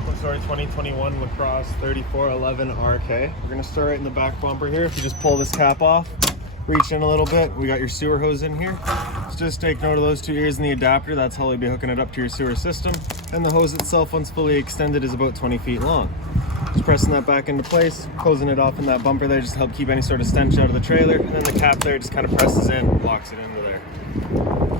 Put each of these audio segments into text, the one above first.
welcome to our 2021 Lacrosse 3411 RK. We're going to start right in the back bumper here. If you just pull this cap off, reach in a little bit, we got your sewer hose in here. So just take note of those two ears in the adapter. That's how you'll be hooking it up to your sewer system. And the hose itself, once fully extended, is about 20 feet long. Just pressing that back into place, closing it off in that bumper there just to help keep any sort of stench out of the trailer. And then the cap there just kind of presses in, locks it into there.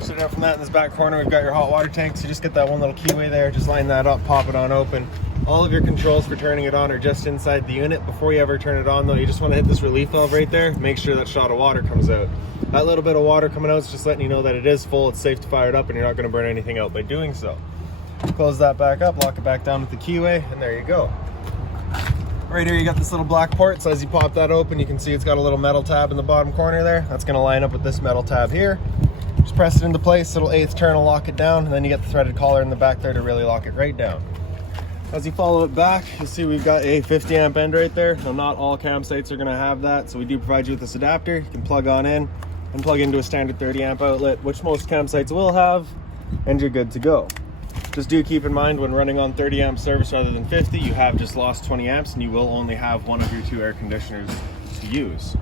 So down from that, in this back corner, we've got your hot water tank. So you just get that one little keyway there, just line that up, pop it on open. All of your controls for turning it on are just inside the unit. Before you ever turn it on though, you just want to hit this relief valve right there. Make sure that shot of water comes out. That little bit of water coming out is just letting you know that it is full, it's safe to fire it up, and you're not going to burn anything out by doing so. Close that back up, lock it back down with the keyway, and there you go. Right here you got this little black port, so as you pop that open, you can see it's got a little metal tab in the bottom corner there. That's going to line up with this metal tab here. Just press it into place, little eighth turn will lock it down, and then you get the threaded collar in the back there to really lock it right down. As you follow it back, you'll see we've got a 50 amp end right there. Now, not all campsites are going to have that, so we do provide you with this adapter. You can plug on in and plug into a standard 30 amp outlet, which most campsites will have, and you're good to go. Just do keep in mind, when running on 30 amp service rather than 50, you have just lost 20 amps and you will only have one of your two air conditioners to use.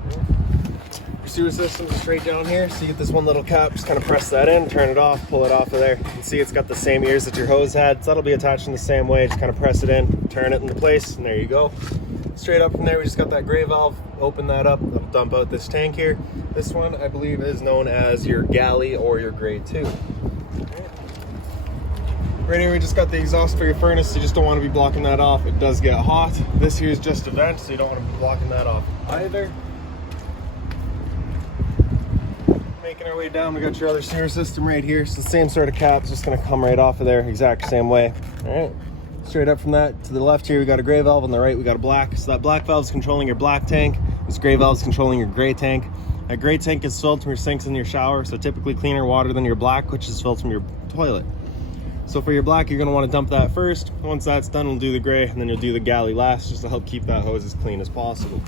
Your sewer system is straight down here, so you get this one little cap, just kind of press that in, turn it off, pull it off of there. You can see it's got the same ears that your hose had, so that'll be attached in the same way. Just kind of press it in, turn it into place, and there you go. Straight up from there, we just got that gray valve. Open that up, it'll dump out this tank here. This one, I believe, is known as your galley or your grade 2. Right here, we just got the exhaust for your furnace, so you just don't want to be blocking that off. It does get hot. This here is just a vent, so you don't want to be blocking that off either. Making our way down, we got your other sewer system right here. So the same sort of cap, it's just going to come right off of there, exact same way. All right, straight up from that to the left here, we got a gray valve. On the right, we got a black. So that black valve is controlling your black tank. This gray valve is controlling your gray tank. That gray tank is filled from your sinks in your shower, so typically cleaner water than your black, which is filled from your toilet. So for your black, you're going to want to dump that first. Once that's done, we'll do the gray, and then you'll do the galley last, just to help keep that hose as clean as possible.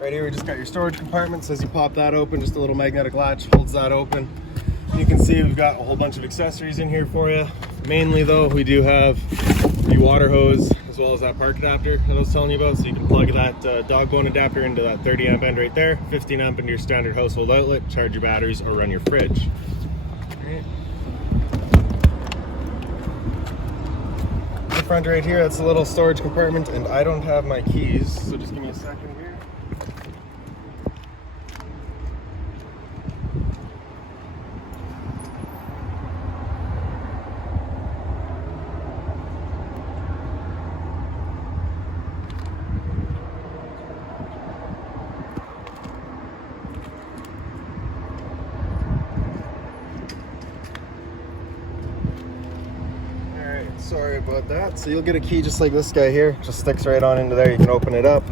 Right here, we just got your storage compartment. So as you pop that open, just a little magnetic latch holds that open. You can see we've got a whole bunch of accessories in here for you. Mainly though, we do have the water hose as well as that park adapter that I was telling you about. So you can plug that dog bone adapter into that 30 amp end right there, 15 amp into your standard household outlet, charge your batteries or run your fridge. Front right here, that's a little storage compartment, and I don't have my keys, so just give me a second here. Sorry about that. So you'll get a key just like this guy here, just sticks right on into there. You can open it up,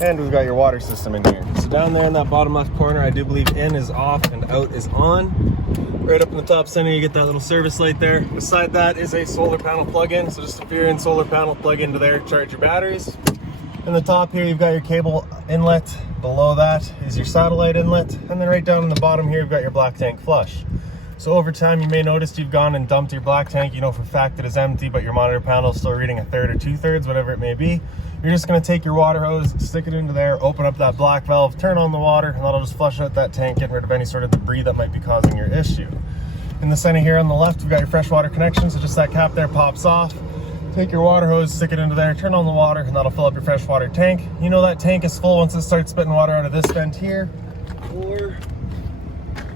and we've got your water system in here. So down there in that bottom left corner, I do believe in is off and out is on. Right up in the top center, you get that little service light there. Beside that is a solar panel plug-in. So just if you're in solar panel, plug into there, charge your batteries. In the top here, you've got your cable inlet. Below that is your satellite inlet, and then right down in the bottom here, you've got your black tank flush. So over time, you may notice you've gone and dumped your black tank. You know for a fact it is empty, but your monitor panel is still reading a third or 2/3, whatever it may be. You're just going to take your water hose, stick it into there, open up that black valve, turn on the water, and that'll just flush out that tank, getting rid of any sort of debris that might be causing your issue. In the center here on the left, we've got your freshwater connection, so just that cap there pops off. Take your water hose, stick it into there, turn on the water, and that'll fill up your freshwater tank. You know that tank is full once it starts spitting water out of this vent here, or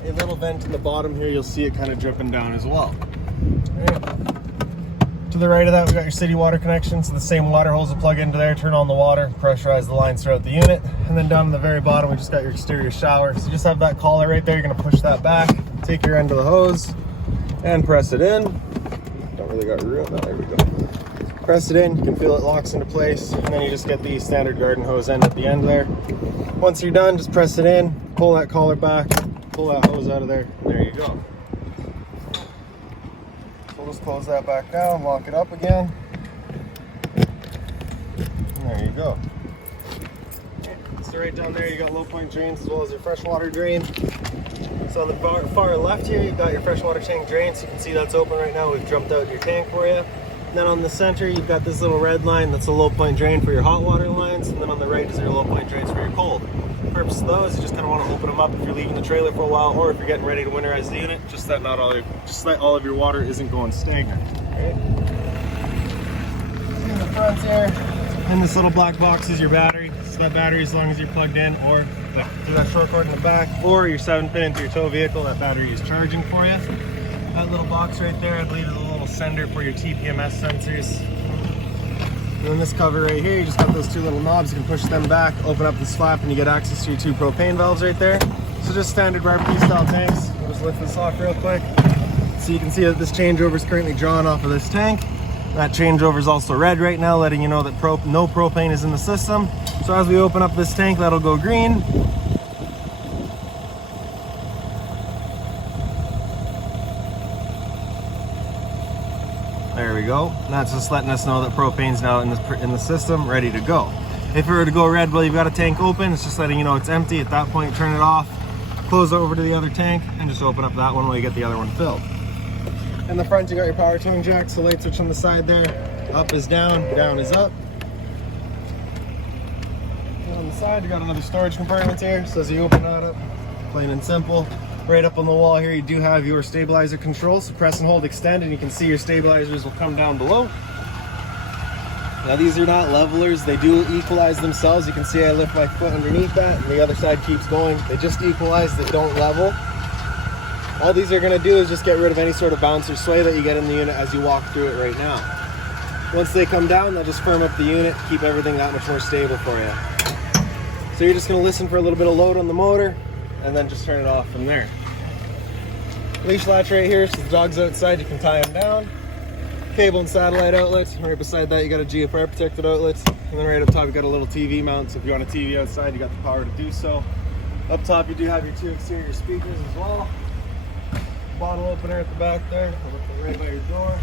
a little vent in the bottom here. You'll see it kind of dripping down as well. Right. To the right of that, we got your city water connection, so the same water hose will plug into there, turn on the water, pressurize the lines throughout the unit, and then down in the very bottom, we just got your exterior shower. So you just have that collar right there. You're going to push that back, take your end of the hose, and press it in. Don't really got room. Oh, there we go. Press it in, you can feel it locks into place, and then you just get the standard garden hose end at the end there. Once you're done, just press it in, pull that collar back, pull that hose out of there, and there you go. So we'll just close that back down, lock it up again, and there you go. So right down there, you got low point drains as well as your freshwater drain. So on the far left here, you've got your freshwater tank drain. So you can see that's open right now. We've jumped out your tank for you. And then on the center, you've got this little red line. That's a low point drain for your hot water lines. And then on the right is your low point drains for your cold. The purpose of those, you just kind of want to open them up if you're leaving the trailer for a while, or if you're getting ready to winterize the unit, just that all of your water isn't going stagnant. Right? See in the front here, in this little black box is your battery. So that battery, as long as you're plugged in, or through that short cord in the back, or your 7-pin into your tow vehicle, that battery is charging for you. That little box right there, I believe, is a little sender for your TPMS sensors. And then this cover right here, you just got those two little knobs. You can push them back, open up this flap, and you get access to your 2 propane valves right there. So just standard barbecue style tanks. We'll just lift this off real quick. So you can see that this changeover is currently drawn off of this tank. That changeover is also red right now, letting you know that no propane is in the system. So as we open up this tank, that'll go green. There we go. That's just letting us know that propane's now in the system, ready to go. If it were to go red while you've got a tank open, it's just letting you know it's empty. At that point, turn it off, close over to the other tank, and just open up that one while you get the other one filled. In the front, you got your power towing jack, so light switch on the side there. Up is down, down is up. And on the side, you got another storage compartment here. So as you open that up, plain and simple. Right up on the wall here, you do have your stabilizer control. So press and hold extend, and you can see your stabilizers will come down below. Now these are not levelers. They do equalize themselves. You can see I lift my foot underneath that, and the other side keeps going. They just equalize, they don't level. All these are gonna do is just get rid of any sort of bounce or sway that you get in the unit as you walk through it right now. Once they come down, they'll just firm up the unit, keep everything that much more stable for you. So you're just gonna listen for a little bit of load on the motor, and then just turn it off from there. Leash latch right here, so the dog's outside, you can tie them down. Cable and satellite outlets. Right beside that, you got a GFR protected outlet. And then right up top, you got a little TV mount, so if you want a TV outside, you got the power to do so. Up top, you do have your 2 exterior speakers as well. Bottle opener at the back there, right by your door.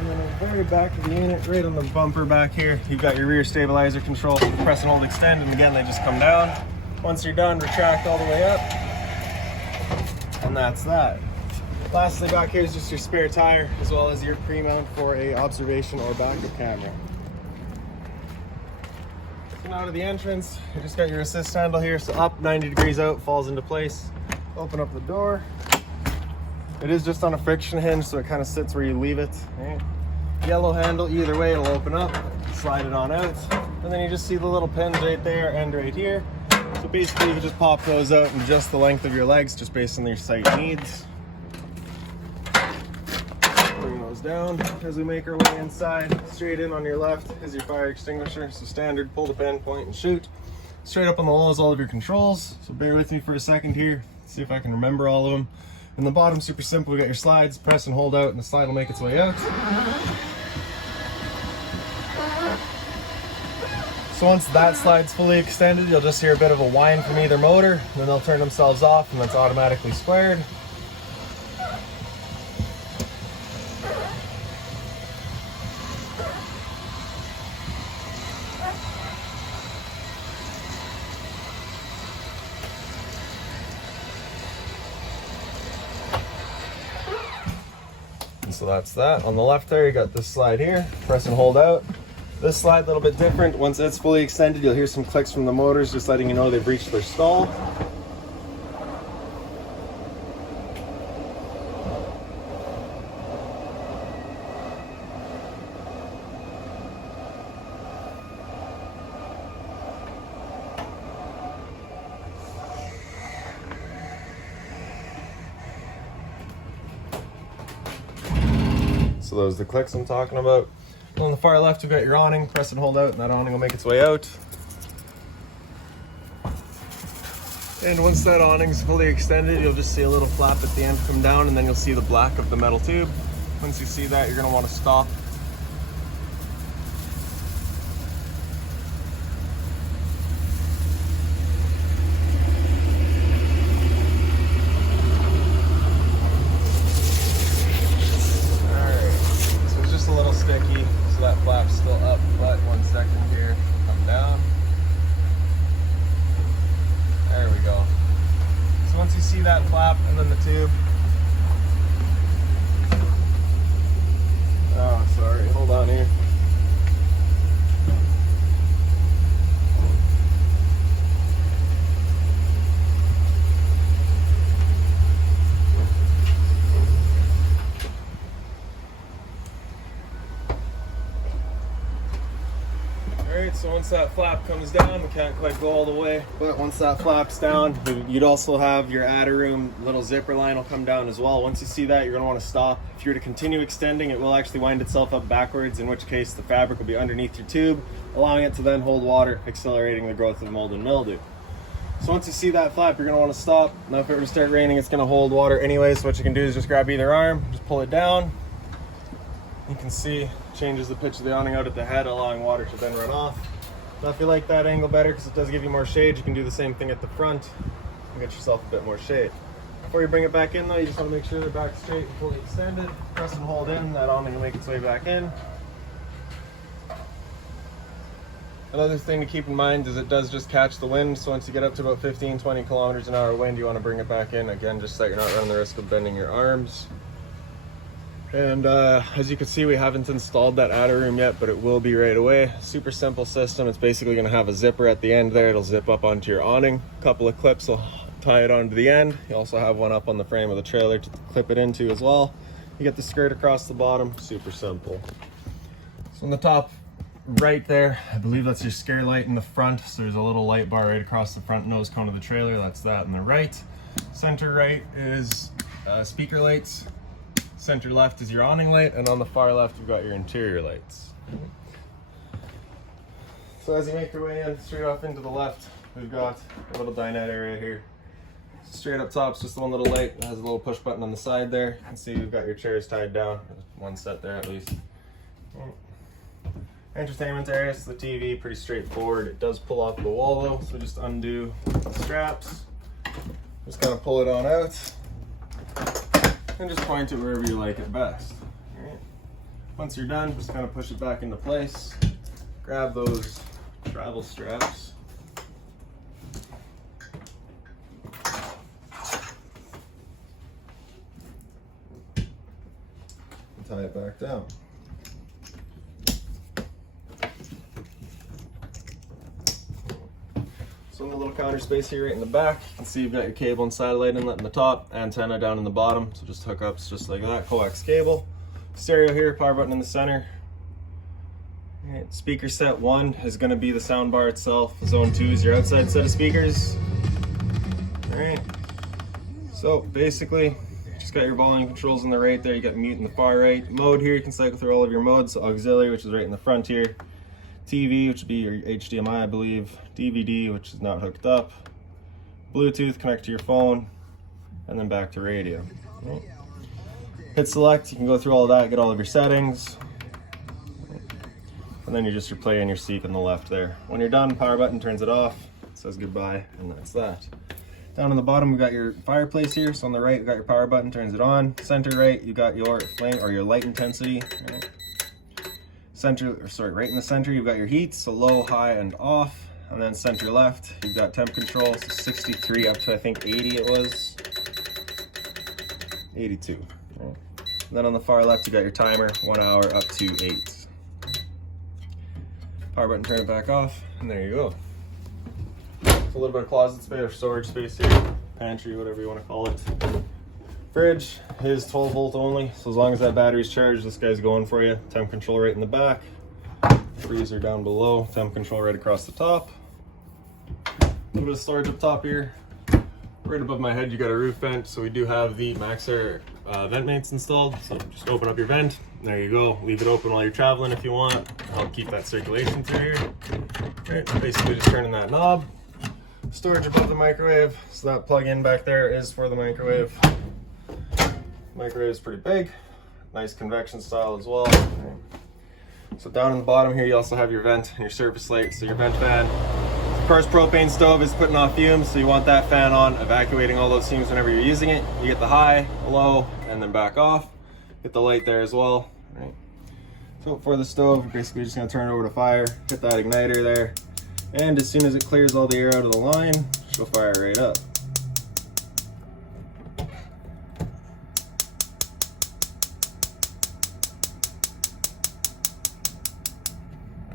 And then at the very back of the unit, right on the bumper back here, you've got your rear stabilizer control. Press and hold extend, and again, they just come down. Once you're done, retract all the way up. And that's that. Lastly, back here is just your spare tire, as well as your pre-mount for a observation or backup camera. So now to the entrance, you just got your assist handle here, so up 90 degrees out, falls into place. Open up the door. It is just on a friction hinge, so it kind of sits where you leave it. Right? Yellow handle, either way it'll open up, slide it on out. And then you just see the little pins right there and right here. So basically you can just pop those out in just the length of your legs, just based on your site needs. Bring those down as we make our way inside. Straight in on your left is your fire extinguisher. So standard, pull the pin, point and shoot. Straight up on the wall is all of your controls. So bear with me for a second here. See if I can remember all of them. In the bottom, super simple, we got your slides. Press and hold out, and the slide will make its way out. So once that slide's fully extended, you'll just hear a bit of a whine from either motor, and then they'll turn themselves off, and that's automatically squared. So that's that. On the left there, you got this slide here. Press and hold out. This slide a little bit different. Once it's fully extended, you'll hear some clicks from the motors, just letting you know they've reached their stall. So those are the clicks I'm talking about. On the far left, you've got your awning. Press and hold out, and that awning will make its way out. And once that awning's fully extended, you'll just see a little flap at the end come down, and then you'll see the black of the metal tube. Once you see that, you're going to want to stop. Sticky, so that flap's still up, but 1 second here, come down. There we go. Alright, so once that flap comes down, we can't quite go all the way, but once that flap's down, you'd also have your adder room little zipper line will come down as well. Once you see that, you're going to want to stop. If you were to continue extending, it will actually wind itself up backwards, in which case the fabric will be underneath your tube, allowing it to then hold water, accelerating the growth of mold and mildew. So once you see that flap, you're going to want to stop. Now if it were to start raining, it's going to hold water anyway, so what you can do is just grab either arm, just pull it down. You can see changes the pitch of the awning out at the head, allowing water to then run off. Now if you like that angle better, because it does give you more shade, you can do the same thing at the front and get yourself a bit more shade. Before you bring it back in though, you just want to make sure they're back straight and fully extended. Press and hold in, that awning will make its way back in. Another thing to keep in mind is it does just catch the wind, so once you get up to about 15-20 kilometers an hour wind, you want to bring it back in again, just so that you're not running the risk of bending your arms. And as you can see, we haven't installed that adder room yet, but it will be right away. Super simple system. It's basically going to have a zipper at the end there. It'll zip up onto your awning. A couple of clips will tie it onto the end. You also have one up on the frame of the trailer to clip it into as well. You get the skirt across the bottom. Super simple. So on the top right there, I believe that's your scare light in the front. So there's a little light bar right across the front nose cone of the trailer. That's that on the right. Center right is speaker lights. Center left is your awning light, and on the far left you've got your interior lights. So as you make your way in, straight off into the left, we've got a little dinette area here. Straight up top is just one little light. It has a little push button on the side there. You can see you've got your chairs tied down. One set there at least. Entertainment area, so the TV, pretty straightforward. It does pull off the wall though, so just undo the straps. Just kind of pull it on out. And just point it wherever you like it best. All right. Once you're done, just kind of push it back into place. Grab those travel straps. And tie it back down. So in the little counter space here right in the back, you can see you've got your cable and satellite inlet in the top, antenna down in the bottom, so just hookups just like that, coax cable. Stereo here, power button in the center. All right, speaker set 1 is going to be the sound bar itself. Zone 2 is your outside set of speakers. Alright, so basically, just got your volume controls on the right there, you got mute in the far right. Mode here, you can cycle through all of your modes. Auxiliary, which is right in the front here. TV, which would be your HDMI, I believe. DVD, which is not hooked up. Bluetooth, connect to your phone, and then back to radio. Right. Hit select, you can go through all of that, get all of your settings. And then you just replay in your seat on the left there. When you're done, power button turns it off, it says goodbye, and that's that. Down on the bottom, we've got your fireplace here. So on the right, we've got your power button, turns it on. Center right, you got your flame or your light intensity. Right. Right in the center, you've got your heat, so low, high, and off. And then center left, you've got temp control, so 63 up to I think 80 it was. 82. Right. And then on the far left, you got your timer, 1 hour up to 8. Power button, turn it back off, and there you go. So a little bit of closet space or storage space here, pantry, whatever you want to call it. Fridge is 12 volt only, so as long as that battery's charged, this guy's going for you. Temp control right in the back. Freezer down below, temp control right across the top. A little bit of storage up top here. Right above my head, you got a roof vent, so we do have the MaxAir vent mates installed. So just open up your vent, there you go. Leave it open while you're traveling if you want. Help keep that circulation through here. Right, basically just turning that knob. Storage above the microwave, so that plug-in back there is for the microwave. Microwave is pretty big, nice convection style as well. So down in the bottom here, you also have your vent and your surface light. So your vent fan, of course, propane stove is putting off fumes, so you want that fan on, evacuating all those fumes whenever you're using it. You get the high, low, and then back off. Get the light there as well. Right. So for the stove, you're basically just gonna turn it over to fire, hit that igniter there, and as soon as it clears all the air out of the line, she'll fire right up.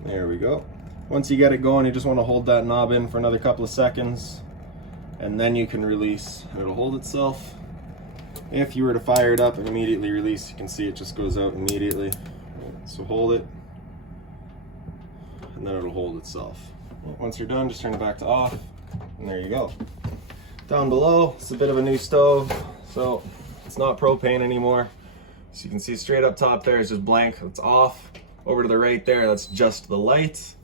There we go. Once you get it going, you just want to hold that knob in for another couple of seconds, and then you can release. It'll hold itself. If you were to fire it up and immediately release, you can see it just goes out immediately. So hold it, and then it'll hold itself. Once you're done, just turn it back to off, and there you go. Down below, it's a bit of a new stove, so it's not propane anymore. So you can see straight up top there is just blank, it's off. Over to the right there, that's just the light.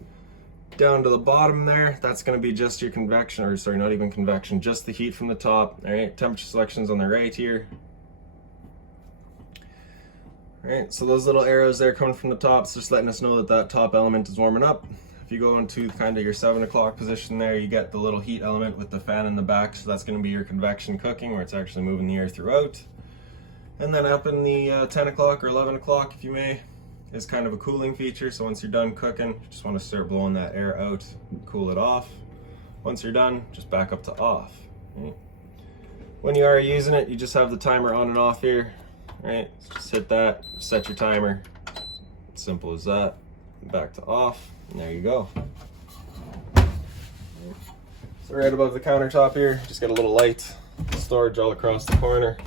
Down to the bottom there, that's gonna be just your convection, or sorry, not even convection, just the heat from the top. All right, temperature selections on the right here. All right, so those little arrows there coming from the top, it's just letting us know that that top element is warming up. If you go into kind of your 7 o'clock position there, you get the little heat element with the fan in the back, so that's gonna be your convection cooking, where it's actually moving the air throughout. And then up in the 10 o'clock or 11 o'clock, if you may, is kind of a cooling feature. So once you're done cooking, you just want to start blowing that air out, cool it off. Once you're done, just back up to off. Right? When you are using it, you just have the timer on and off here. Right? So just hit that, set your timer. Simple as that. Back to off, and there you go. So right above the countertop here, just got a little light, storage all across the corner.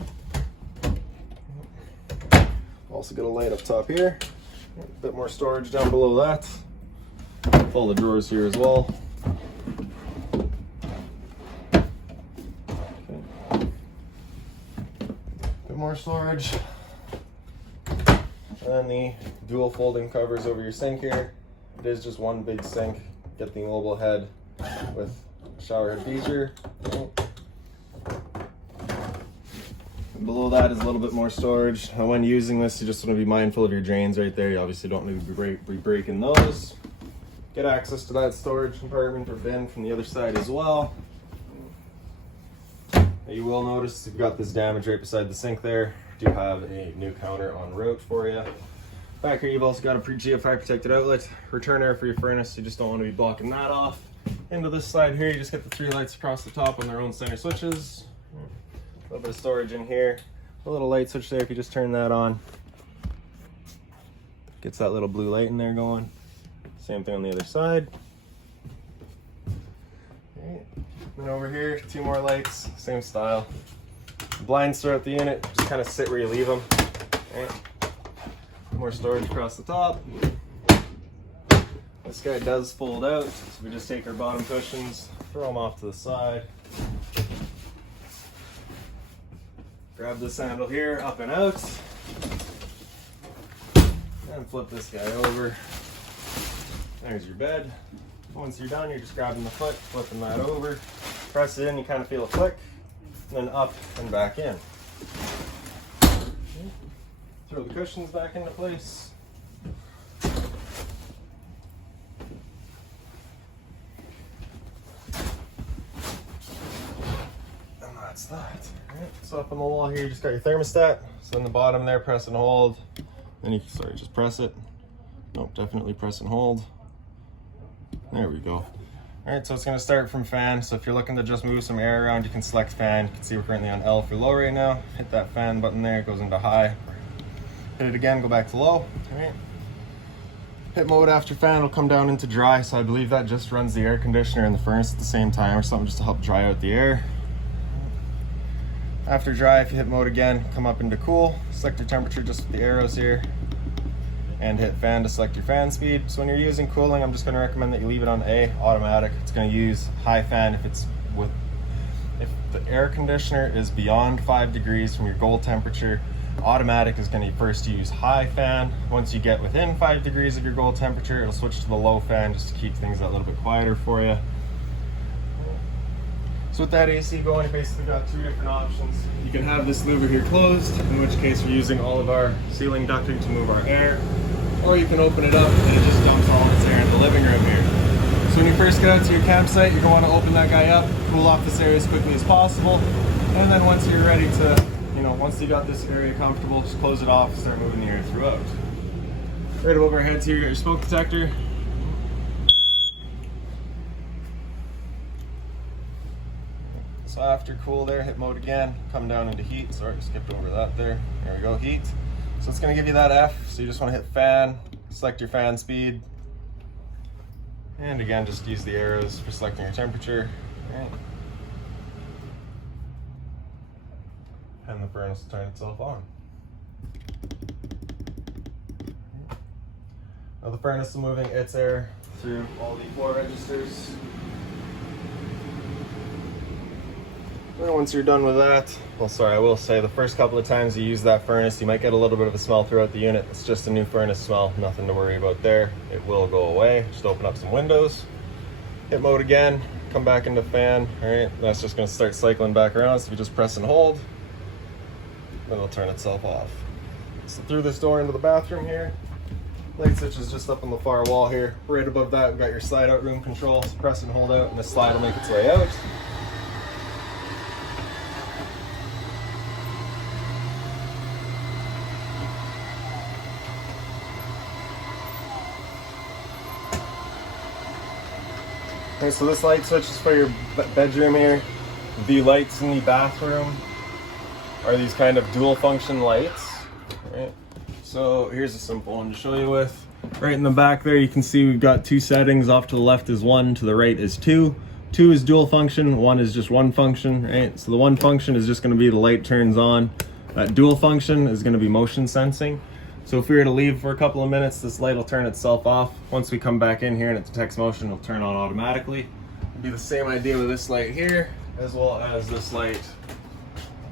Also got a light up top here. A bit more storage down below that. All the drawers here as well. Okay. Bit more storage. And then the dual folding covers over your sink here. It is just one big sink. Get the mobile head with a shower head feature. Below that is a little bit more storage. And when using this, you just want to be mindful of your drains right there. You obviously don't need to be breaking those. Get access to that storage compartment or bin from the other side as well. You will notice you've got this damage right beside the sink there. Do have a new counter en route for you. Back here, you've also got a GFI protected outlet. Return air for your furnace. You just don't want to be blocking that off. Into this side here, you just get the 3 lights across the top on their own center switches. A little bit of storage in here. A little light switch there if you just turn that on. Gets that little blue light in there going. Same thing on the other side. Alright. And over here, 2 more lights, same style. Blinds throughout the unit, just kind of sit where you leave them. Alright. More storage across the top. This guy does fold out, so we just take our bottom cushions, throw them off to the side. Grab this handle here, up and out, and flip this guy over. There's your bed. Once you're done, you're just grabbing the foot, flipping that over, press it in, you kind of feel a click, and then up and back in. Throw the cushions back into place. And that's that. Right, so up on the wall here, you just got your thermostat. So in the bottom there, press and hold. Then you, sorry, just press it. Nope, definitely press and hold. There we go. All right, so it's gonna start from fan. So if you're looking to just move some air around, you can select fan. You can see we're currently on L for low right now. Hit that fan button there, it goes into high. Hit it again, go back to low. All right. Hit mode after fan, will come down into dry. So I believe that just runs the air conditioner and the furnace at the same time or something, just to help dry out the air. After dry, if you hit mode again, come up into cool, select your temperature just with the arrows here, and hit fan to select your fan speed. So when you're using cooling, I'm just going to recommend that you leave it on A, automatic. It's going to use high fan if the air conditioner is beyond 5 degrees from your goal temperature. Automatic is going to first use high fan. Once you get within 5 degrees of your goal temperature, it'll switch to the low fan just to keep things that little bit quieter for you. So with that AC going, you basically got 2 different options. You can have this louver here closed, in which case we're using all of our ceiling ducting to move our air, or you can open it up and it just dumps all its air in the living room here. So when you first get out to your campsite, you're going to open that guy up, cool off this area as quickly as possible, and then once you're ready to, once you got this area comfortable, just close it off and start moving the air throughout. Right above our heads here, you got your smoke detector. So after cool there, hit mode again, come down into heat. Sorry, skipped over that there. There we go, heat. So it's gonna give you that F, so you just wanna hit fan, select your fan speed. And again, just use the arrows for selecting your temperature. Right. And the furnace will turn itself on. Now the furnace is moving its air through all the floor registers. And once you're done with that, well, sorry, I will say the first couple of times you use that furnace, you might get a little bit of a smell throughout the unit. It's just a new furnace smell, nothing to worry about there. It will go away. Just open up some windows, hit mode again, come back into fan. All right, that's just gonna start cycling back around. So if you just press and hold, then it'll turn itself off. So through this door into the bathroom here, light switch is just up on the far wall here. Right above that, we've got your slide out room control. So press and hold out, and the slide will make its way out. Okay, so this light switch is for your bedroom here. The lights in the bathroom are these kind of dual function lights. Right? So here's a simple one to show you with. Right in the back there, you can see we've got two settings. Off to the left is 1, to the right is 2. 2 is dual function, 1 is just one function, right? So the one function is just gonna be the light turns on. That dual function is gonna be motion sensing. So if we were to leave for a couple of minutes, this light will turn itself off. Once we come back in here and it detects motion, it'll turn on automatically. It'll be the same idea with this light here, as well as this light,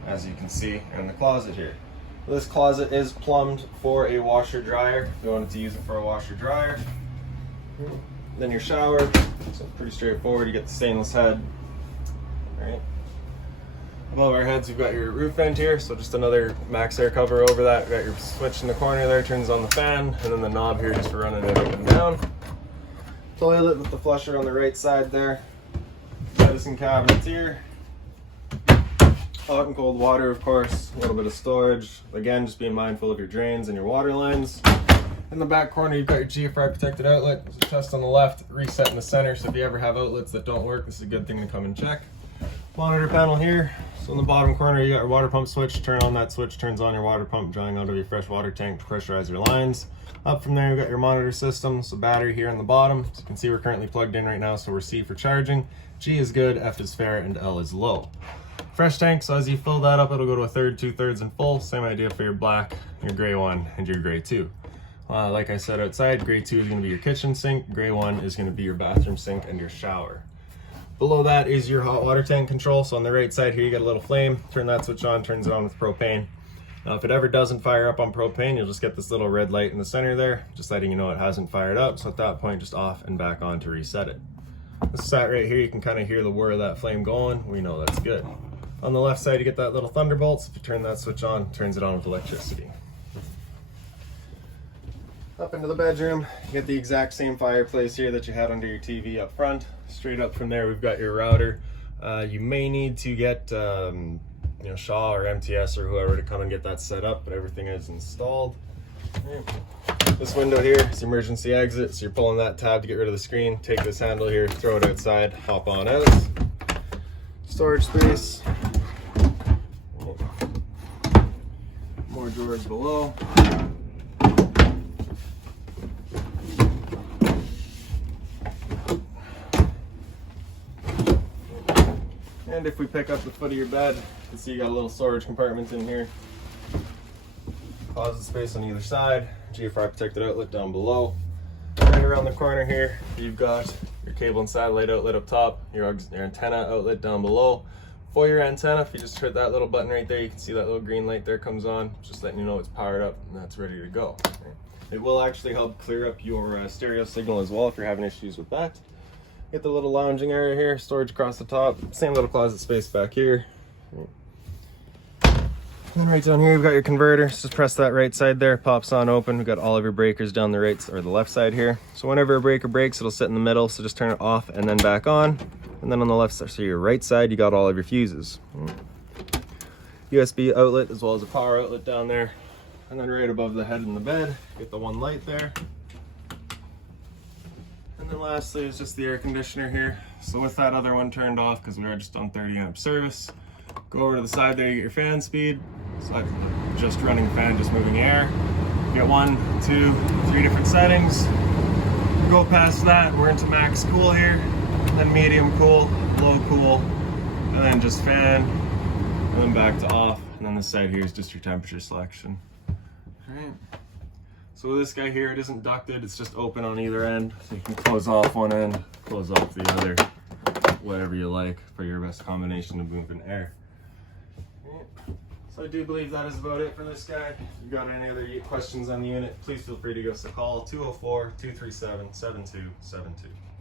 as you can see in the closet here. This closet is plumbed for a washer dryer, if you wanted to use it for a washer dryer. Then your shower, so pretty straightforward. You get the stainless head, right? Above our heads, you've got your roof vent here, so just another max air cover over that. You've got your switch in the corner there, turns on the fan, and then the knob here just for running it up and down. Toilet with the flusher on the right side there. Medicine cabinets here. Hot and cold water, of course. A little bit of storage. Again, just being mindful of your drains and your water lines. In the back corner, you've got your GFR protected outlet. There's a test on the left, reset in the center. So if you ever have outlets that don't work, this is a good thing to come and check. Monitor panel here. So in the bottom corner, you got your water pump switch. Turn on that switch, turns on your water pump, drawing out of your fresh water tank to pressurize your lines. Up from there, you've got your monitor system. So battery here on the bottom. As you can see, we're currently plugged in right now. So we're C for charging. G is good, F is fair, and L is low. Fresh tank, so as you fill that up, it'll go to 1/3, 2/3, and full. Same idea for your black, your gray 1, and your gray 2. Like I said outside, gray 2 is going to be your kitchen sink, gray 1 is going to be your bathroom sink and your shower. Below that is your hot water tank control. So on the right side here, you get a little flame. Turn that switch on, turns it on with propane. Now, if it ever doesn't fire up on propane, you'll just get this little red light in the center there, just letting you know it hasn't fired up. So at that point, just off and back on to reset it. This sat right here, you can kind of hear the whir of that flame going. We know that's good. On the left side, you get that little thunderbolt. So if you turn that switch on, it turns it on with electricity. Up into the bedroom, you get the exact same fireplace here that you had under your TV up front. Straight up from there, we've got your router. You may need to get Shaw or MTS or whoever to come and get that set up, but everything is installed. This window here is the emergency exit, so you're pulling that tab to get rid of the screen. Take this handle here, throw it outside, hop on out. Storage space. More drawers below. And if we pick up the foot of your bed, you can see you got a little storage compartment in here. Closet space on either side. GFR protected outlet down below. Right around the corner here, you've got your cable and satellite outlet up top, your antenna outlet down below. For your antenna, if you just hit that little button right there, you can see that little green light there comes on, just letting you know it's powered up and that's ready to go. It will actually help clear up your stereo signal as well if you're having issues with that. Get the little lounging area here, storage across the top, same little closet space back here. And right down here, you've got your converter. So just press that right side there, pops on open. We've got all of your breakers down the right or the left side here. So whenever a breaker breaks, it'll sit in the middle. So just turn it off and then back on. And then on the left side, so your right side, you got all of your fuses. USB outlet as well as a power outlet down there. And then right above the head in the bed, get the one light there. And then lastly is just the air conditioner here. So with that other one turned off, because we are just on 30 amp service, go over to the side there, you get your fan speed. It's like just running fan, just moving air. Get 1, 2, 3 different settings. Go past that, we're into max cool here, then medium cool, low cool, and then just fan, and then back to off. And then this side here is just your temperature selection. All right. So with this guy here, it isn't ducted, it's just open on either end. So you can close off one end, close off the other, whatever you like for your best combination of moving air. So I do believe that is about it for this guy. If you got any other questions on the unit, please feel free to give us a call, 204-237-7272.